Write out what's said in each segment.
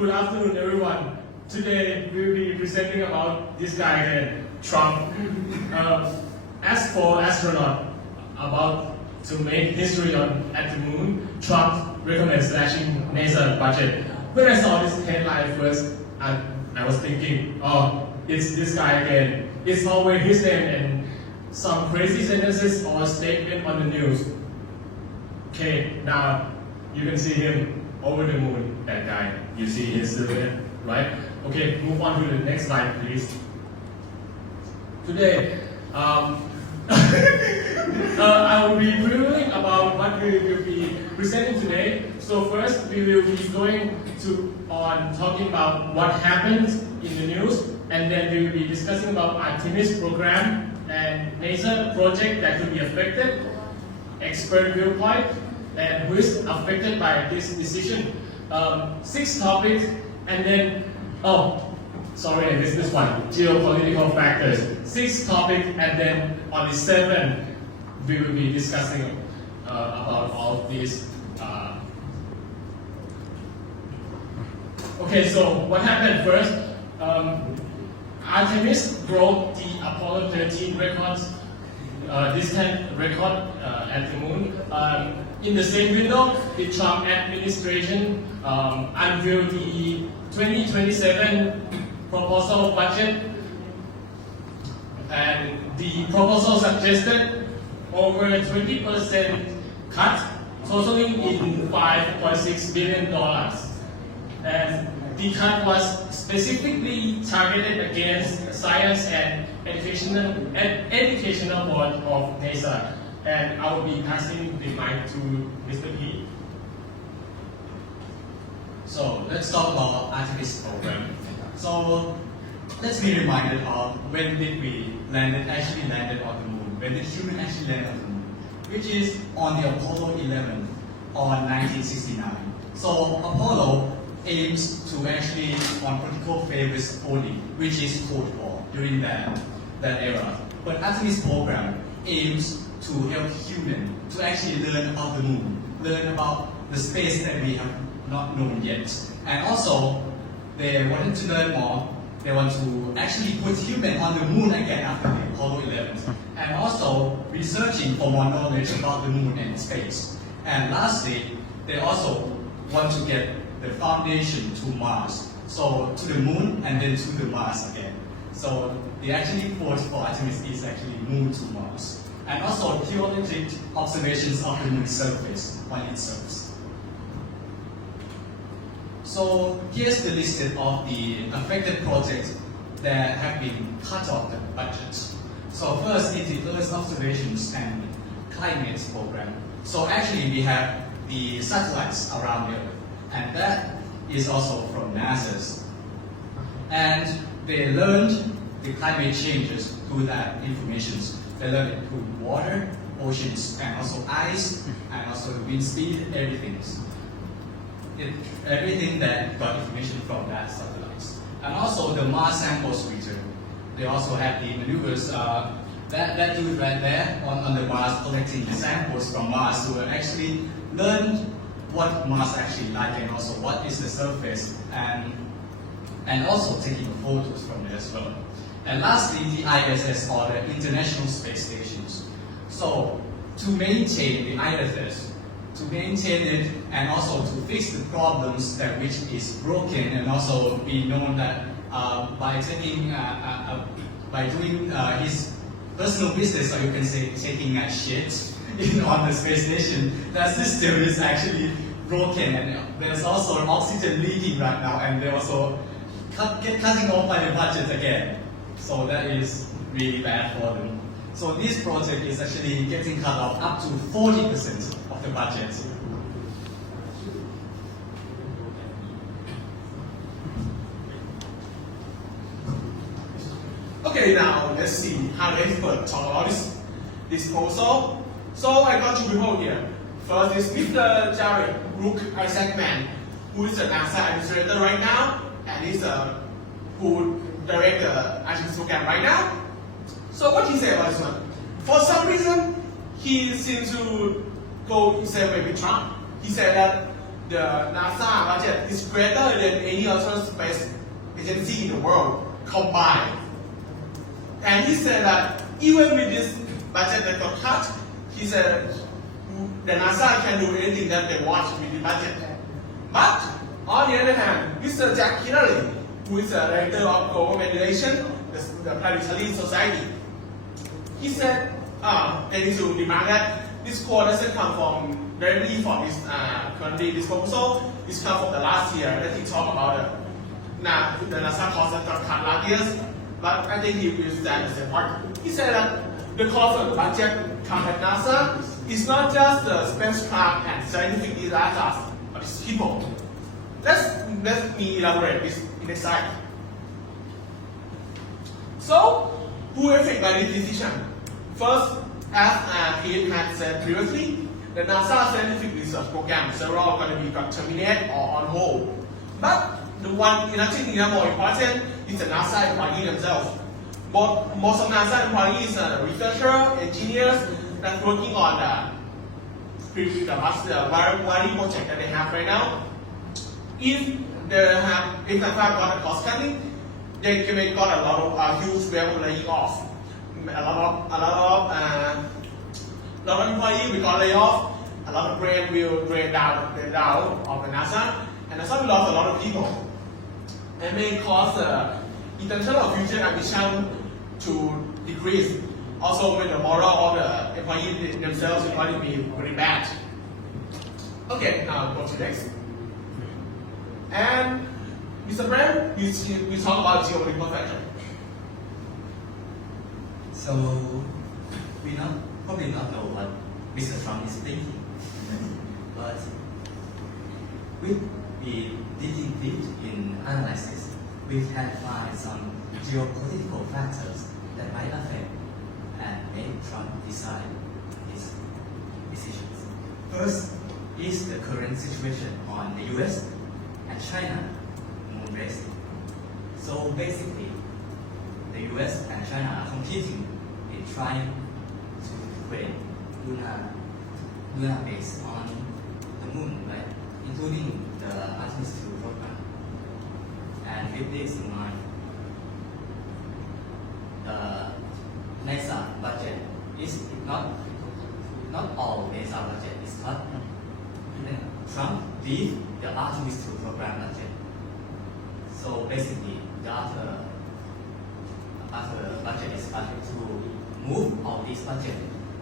Good afternoon, everyone. Today we'll be presenting about this guy again, Trump. As for astronaut about to make history at the moon, Trump recommends slashing NASA budget. When I saw this headline first, I was thinking, oh, it's this guy again. It's always his name and some crazy sentences or statement on the news. Okay, now you can see him over the moon, that guy. You see his silhouette, right? Okay, move on to the next slide, please. Today, I will be reviewing about what we will be presenting today. So first, we will be going on talking about what happens in the news, and then we will be discussing about Artemis program and NASA project that could be affected, expert viewpoint, and who is affected by this decision. 6 topics, and then, I missed this one, geopolitical factors. 6 topics, and then on the 7th, we will be discussing about all of these. Okay, so what happened first? Artemis broke the Apollo 13 records, distant record at the moon. In the same window, the Trump administration unveiled the 2027 proposal budget, and the proposal suggested over 20% cut, totaling in $5.6 billion. And the cut was specifically targeted against science and educational board of NASA. And I will be passing the mic to Mr. P. So let's talk about Artemis program. So let's be reminded of when did we actually landed on the moon. When did human actually land on the moon? Which is on the Apollo 11 on 1969. So Apollo aims to actually on political favors only, which is Cold War during that era. But Artemis program aims to help humans to actually learn about the moon, learn about the space that we have not known yet. And also, they wanted to learn more. They want to actually put humans on the moon again after the Apollo 11. And also, researching for more knowledge about the moon and space. And lastly, they also want to get the foundation to Mars. So to the moon and then to the Mars again. So the actually port for Artemis is actually moon to Mars. And also geologic observations of the moon's surface on its surface. So here's the list of the affected projects that have been cut off the budget. So first is the Earth observations and climate program. So actually we have the satellites around Earth, and that is also from NASA's. And they learned the climate changes through that information. They learned it through water, oceans, and also ice, and also the wind speed, everything. Everything that got information from that satellites. And also the Mars samples region. They also have the maneuvers, that dude right there on the Mars collecting the samples from Mars to actually learn what Mars actually like and also what is the surface, and also taking photos from it as well. And lastly, the ISS, or the International Space Stations. So to maintain the ISS, to maintain it and also to fix the problems that which is broken, and also be known that by doing his personal business, or you can say taking a shit on the space station, that system is actually broken, and there's also oxygen leaking right now, and they're also cutting off by the budget again. So that is really bad for them. So this project is actually getting cut off up to 40% of the budget. Okay, now let's see how the experts talk about this proposal. So I got 2 people here. First is Mr. Jared Brooke Isaacman, who is the NASA administrator right now, and is who direct the Artemis program right now. So what he said about this one? For some reason, he seems to go the same way with Trump. He said that the NASA budget is greater than any other space agency in the world combined. And he said that even with this budget that got cut, he said the NASA can do anything that they want with the budget. But on the other hand, Mr. Jack Hillary, who is the director of government relations, the Planetary Society, he said they need to demand that this quote doesn't come from directly from this currently this proposal. This comes from the last year that he talked about the NASA cost that got cut last year. But I think he will stand the same part. He said that the cost of the budget cut at NASA is not just the spacecraft and scientific data, but it's people. Let me elaborate this in the slide. So, who will affected by this decision? First, as Pete had said previously, the NASA scientific research program several going to be terminated or on hold. But the one thing more important is the NASA employees themselves. Most of NASA employees are researchers, engineers that working on the wiring project that they have right now. If they have got a cost cutting, they may got a lot of huge wave of laying off. A lot of employees will got laid off. A lot of brain will drain down of the NASA, and also we lost a lot of people. And may cause the intentional future ambition to decrease. Also, when the moral of the employees themselves is going to be very bad. Okay, now go to next. And Mr. Brand, we talk about geopolitical factor. So we probably not know what Mr. Trump is thinking, but we digging deep in analysis, we can find some geopolitical factors that might affect and make Trump decide his decisions. First is the current situation on the US and China moon race. So basically, the US and China are competing in trying to create lunar base on the moon, right? Including the Artemis 2 program. And with this in mind, the NASA budget is not all NASA budget is cut. Even Trump did the Artemis 2 program budget. So basically, the other budget is cut to move all this budget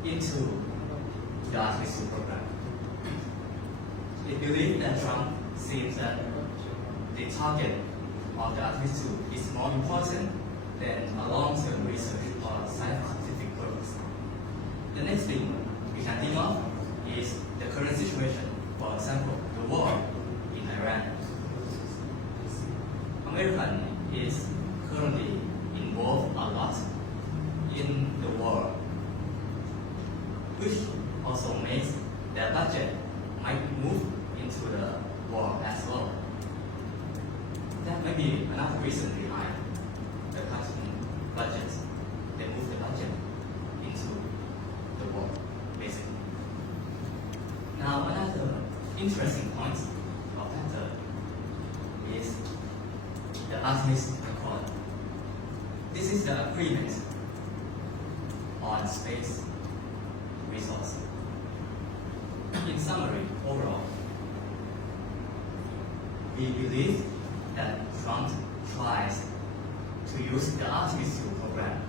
into the Artemis 2 program. It believes that Trump sees that the target of the Artemis 2 is more important than a long-term research or scientific purpose. The next thing we can think of is the current situation, for example, the war in Iran. America is currently involved a lot in the war, which also makes their budget might move into the war as well. That may be another reason behind the cutting budget. They move the budget into the war, basically. Now, another interesting point or factor is the Artemis Accord. This is the agreement on space resource. In summary, overall, we believe that Trump tries to use the Artemis 2 program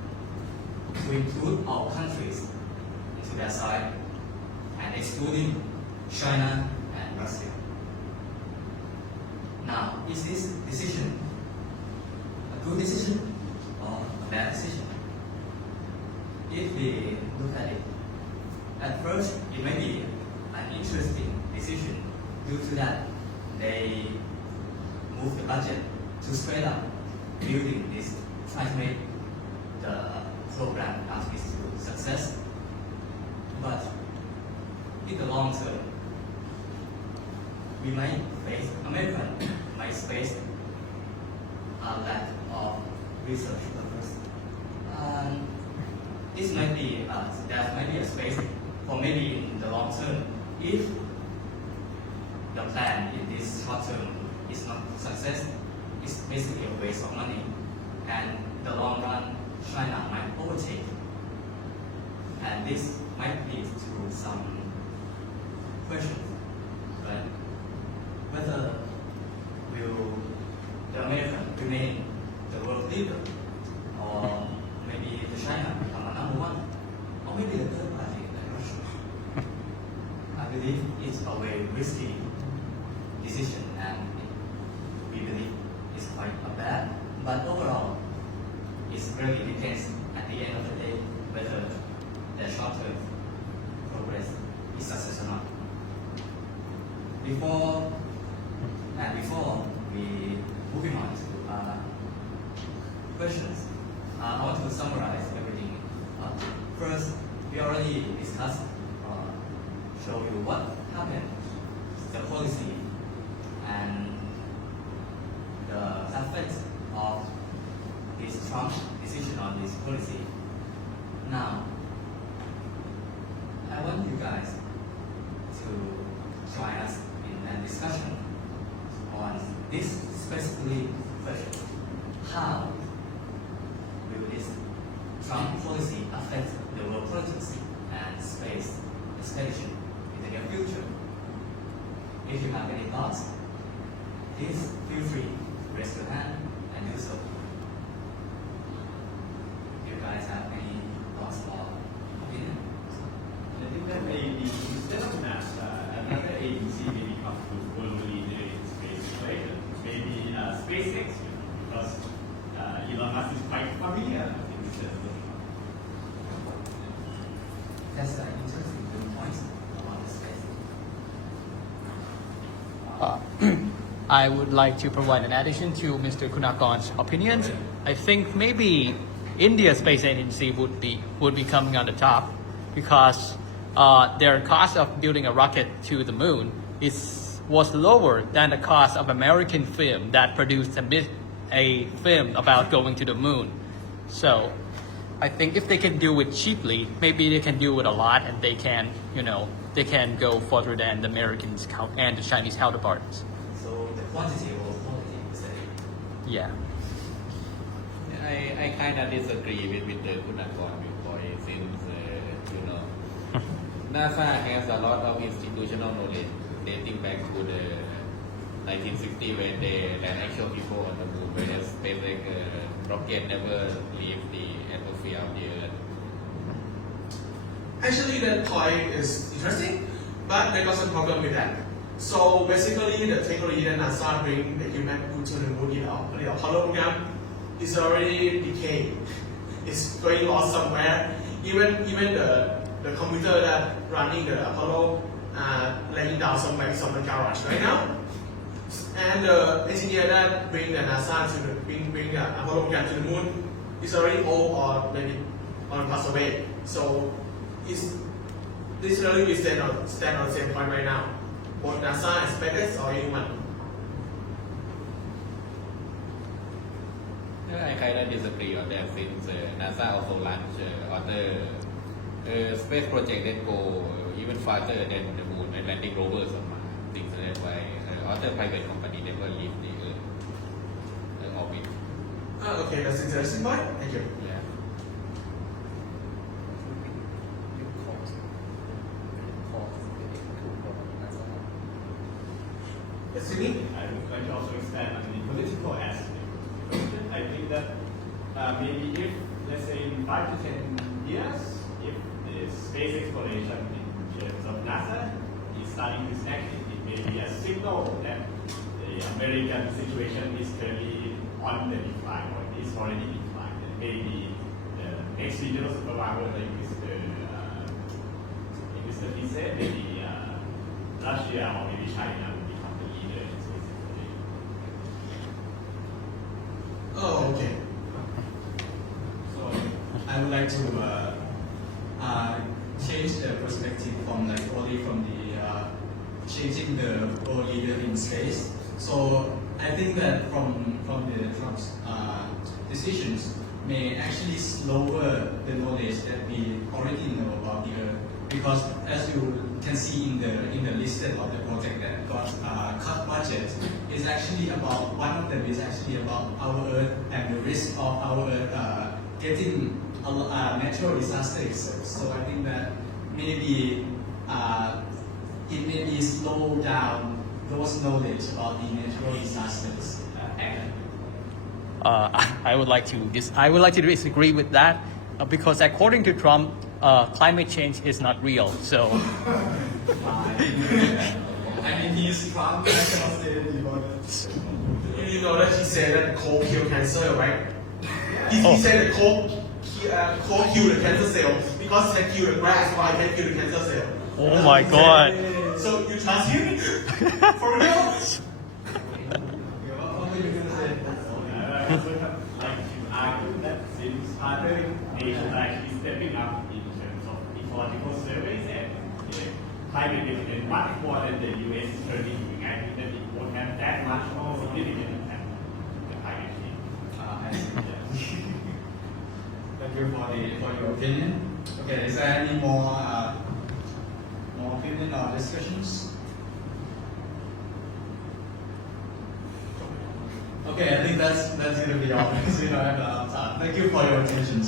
to include all countries into their side and excluding China and Russia. Now, is this decision a good decision or a bad decision? If we look at it, at first it may be an interesting decision due to that they move the budget to spread out building this, try to make the program Artemis to success. But in the long term, we might face, America might face a lack of research purpose. This might be, there might be a space for maybe in the long term, if the plan in this short term is not success, it's basically a waste of money. And the long run, China might overtake. And this might lead to some questions. But whether will the American remain the world leader, or maybe the China become a number one, or maybe the third party like Russia. I believe it's a very risky decision, and we believe it's quite a bad. But overall, it really depends at the end of the day whether the short-term progress is success or not. Before we moving on to questions, I want to summarize everything. First, we already discussed, show you what happened, the policy, and the effect of this Trump decision on this policy. Now, I want you guys to join us in a discussion on this specifically question. How will this Trump policy affect the world politics and space expedition in the near future? If you have any thoughts, please feel free to raise your hand and do so. Do you guys have any thoughts or opinion? I think that maybe instead of NASA, another agency may become the world leader in space exploration. Maybe SpaceX, because Elon Musk is quite familiar in this system. That's an interesting point about the space. I would like to provide an addition to Mr. Kunakorn's opinions. I think maybe India Space Agency would be coming on the top because their cost of building a rocket to the moon was lower than the cost of American film that produced a film about going to the moon. So I think if they can do it cheaply, maybe they can do it a lot, and they can go further than the Americans and the Chinese counterparts. So the quantity or quality, you say? Yeah. I kind of disagree with the Kunakorn viewpoint since, NASA has a lot of institutional knowledge dating back to the 1960 when they land actual people on the moon, whereas SpaceX rocket never leave the atmosphere of the Earth. Actually, that point is interesting, but there got some problem with that. So basically, the technology that NASA bring the human put to the moon, the Apollo program, is already decayed. It's going lost somewhere. Even the computer that running the Apollo laying down somewhere in some garage right now. And the engineer that bring the NASA to bring the Apollo program to the moon is already old or maybe passed away. So this really we stand on the same point right now. Both NASA and SpaceX or anyone. I kind of disagree on that since NASA also launched other space project that go even farther than the moon and landing rovers on Mars. Things like that why other private company never leave the Earth orbit. Okay, that's interesting point. Thank you. Yeah. Yes, Sydney? I would like to also expand on the political aspect of the question. I think that maybe if, let's say, in 5 to 10 years, if the space exploration in terms of NASA is starting to stagnate, it may be a signal that the American situation is currently on the decline or is already declined. And maybe the next regional superpower, like Mr. Lee said, maybe Russia or maybe China will become the leader in space exploration. Oh, okay. So I would like to change the perspective from only from the changing the world leader in space. So I think that from the Trump's decisions may actually lower the knowledge that we already know about the Earth because as you can see in the listed of the project that got cut budget is actually about one of them is actually about our Earth and the risk of our Earth getting a natural disaster itself. So I think that maybe it maybe slow down those knowledge about the natural disasters. I would like to disagree with that because according to Trump, climate change is not real. So I mean, he's Trump. I cannot say anything about it. You know that he said that coal kill cancer, right? He Oh. said that coal kill the cancer cell because it can kill the grass, why it can kill the cancer cell. Oh That's my what he God. said. So you trust him? For real? What were you gonna say? I also like to argue that since other nations are actually stepping up in terms of ecological surveys and climate evidence much more than the US is currently doing, I think that it won't have that much more significant impact on the climate change. I see. Thank you for your opinion. Okay, is there any more opinion or discussions? Okay, I think that's gonna be all because we don't have a lot of time. Thank you for your attention.